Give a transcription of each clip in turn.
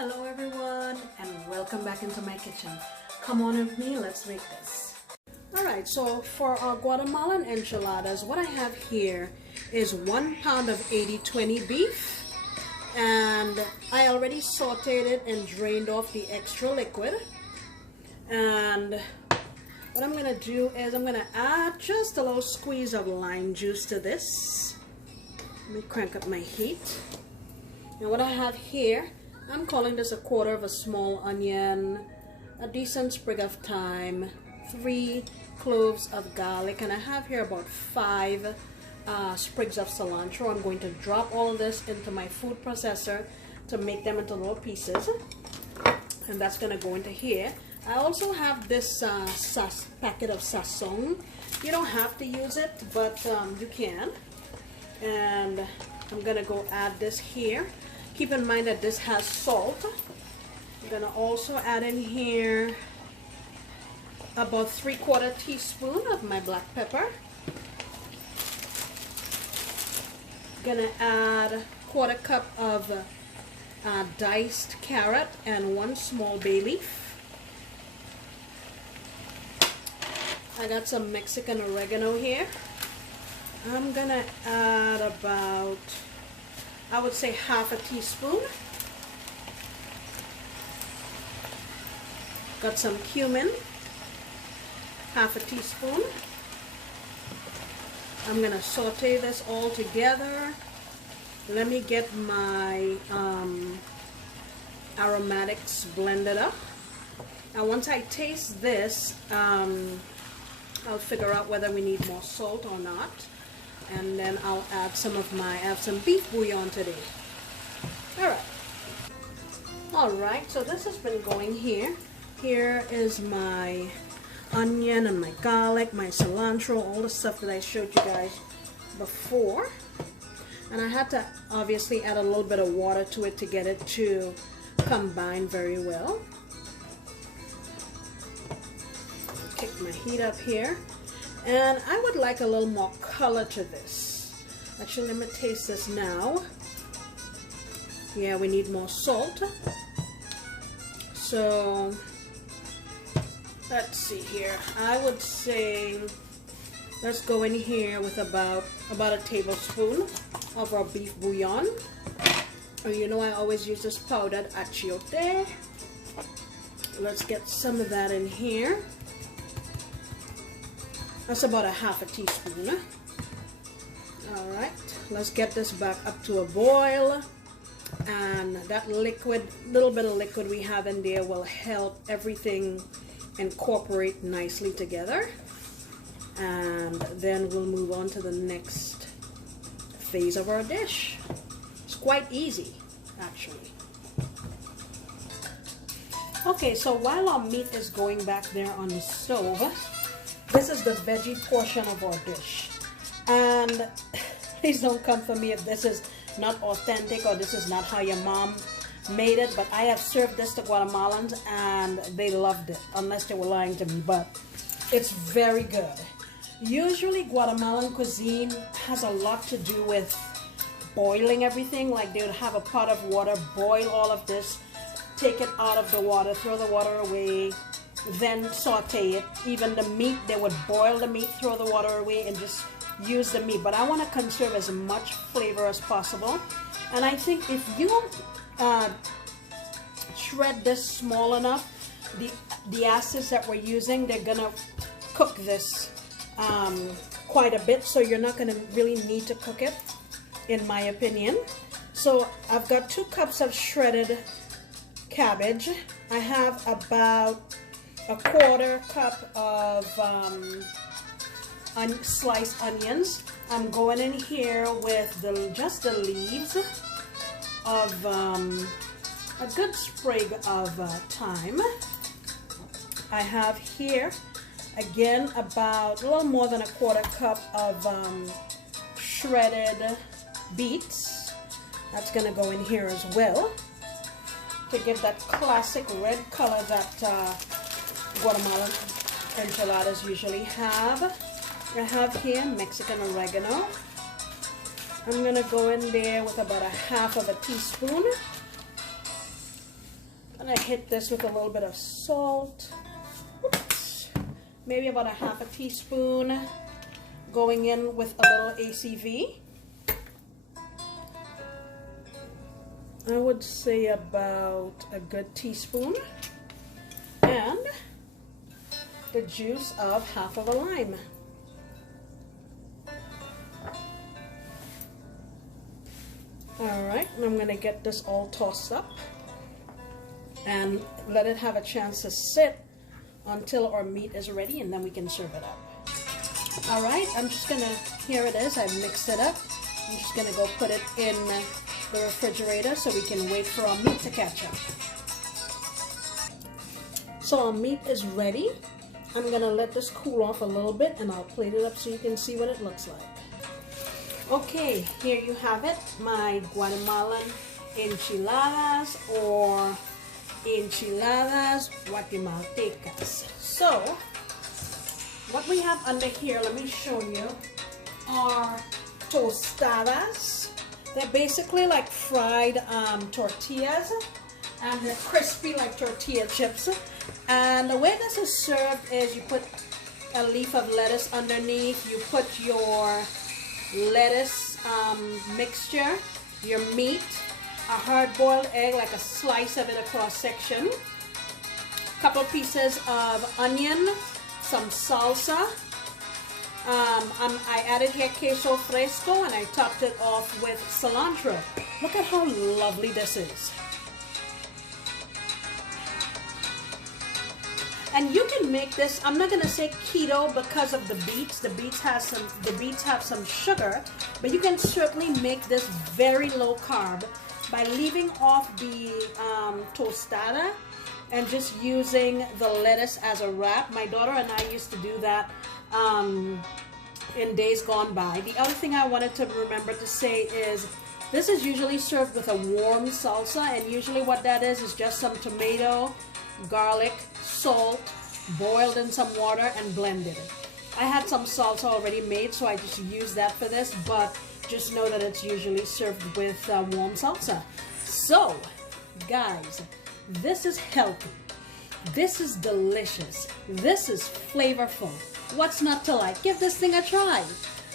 Hello everyone and welcome back into my kitchen. Come on with me, let's make this. Alright, so for our Guatemalan enchiladas, what I have here is 1 pound of 80/20 beef, and I already sauteed it and drained off the extra liquid. And what I'm going to do is I'm going to add just a little squeeze of lime juice to this. Let me crank up my heat. And what I have here, I'm calling this 1/4 of a small onion, a decent sprig of thyme, 3 cloves of garlic, and I have here about 5 sprigs of cilantro. I'm going to drop all of this into my food processor to make them into little pieces, and that's going to go into here. I also have this packet of sazon. You don't have to use it, but you can. And I'm going to go add this here. Keep in mind that this has salt. I'm going to also add in here about 3/4 teaspoon of my black pepper. Going to add 1/4 cup of diced carrot and 1 small bay leaf. I got some Mexican oregano here. I'm going to add about, I would say, 1/2 teaspoon. Got some cumin, 1/2 teaspoon. I'm going to saute this all together. Let me get my aromatics blended up. Now once I taste this, I'll figure out whether we need more salt or not. And then I'll add I have some beef bouillon today. Alright, so this has been going here. Here is my onion and my garlic, my cilantro, all the stuff that I showed you guys before. And I had to obviously add a little bit of water to it to get it to combine very well. Kick my heat up here. And I would like a little more color to this. Actually, let me taste this now. Yeah, we need more salt. So, let's see here. I would say, let's go in here with about a tablespoon of our beef bouillon. You know I always use this powdered achiote. Let's get some of that in here. That's about 1/2 teaspoon. Alright, let's get this back up to a boil. And that little bit of liquid we have in there will help everything incorporate nicely together. And then we'll move on to the next phase of our dish. It's quite easy, actually. Okay, so while our meat is going back there on the stove, this is the veggie portion of our dish. And please don't come for me if this is not authentic or this is not how your mom made it, but I have served this to Guatemalans and they loved it, unless they were lying to me, but it's very good. Usually Guatemalan cuisine has a lot to do with boiling everything. Like they would have a pot of water, boil all of this, take it out of the water, throw the water away, then saute it. Even the meat, they would boil the meat, throw the water away, and just use the meat. But I want to conserve as much flavor as possible. And I think if you shred this small enough, the acids that we're using, they're gonna cook this quite a bit. So you're not gonna really need to cook it, in my opinion. So I've got 2 cups of shredded cabbage. I have about 1/4 cup of sliced onions. I'm going in here with just the leaves of a good sprig of thyme. I have here again about a little more than 1/4 cup of shredded beets. That's going to go in here as well to give that classic red color that Guatemalan enchiladas usually have. I have here Mexican oregano. I'm going to go in there with about 1/2 teaspoon. And I hit this with a little bit of salt. Oops. Maybe about a half a teaspoon going in with a little ACV. I would say about a good teaspoon. And the juice of half of a lime. Alright, and I'm going to get this all tossed up and let it have a chance to sit until our meat is ready, and then we can serve it up. Alright, I'm just going to, here it is, I've mixed it up. I'm just going to go put it in the refrigerator so we can wait for our meat to catch up. So our meat is ready. I'm going to let this cool off a little bit and I'll plate it up so you can see what it looks like. Okay, here you have it, my Guatemalan enchiladas or enchiladas guatemaltecas. So, what we have under here, let me show you, are tostadas. They're basically like fried tortillas, and they're crispy like tortilla chips. And the way this is served is you put a leaf of lettuce underneath, you put your lettuce mixture, your meat, a hard-boiled egg, like a slice of it across section, a couple pieces of onion, some salsa. I added here queso fresco and I topped it off with cilantro. Look at how lovely this is. And you can make this, I'm not going to say keto because of the beets. The beets have some sugar, but you can certainly make this very low carb by leaving off the tostada and just using the lettuce as a wrap. My daughter and I used to do that in days gone by. The other thing I wanted to remember to say is this is usually served with a warm salsa, and usually what that is just some tomato, garlic, salt, boiled in some water and blended. I had some salsa already made, so I just used that for this, but just know that it's usually served with warm salsa. So, guys, this is healthy. This is delicious. This is flavorful. What's not to like? Give this thing a try.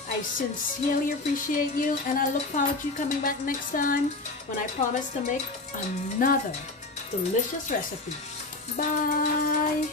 I sincerely appreciate you, and I look forward to you coming back next time when I promise to make another delicious recipe. Bye.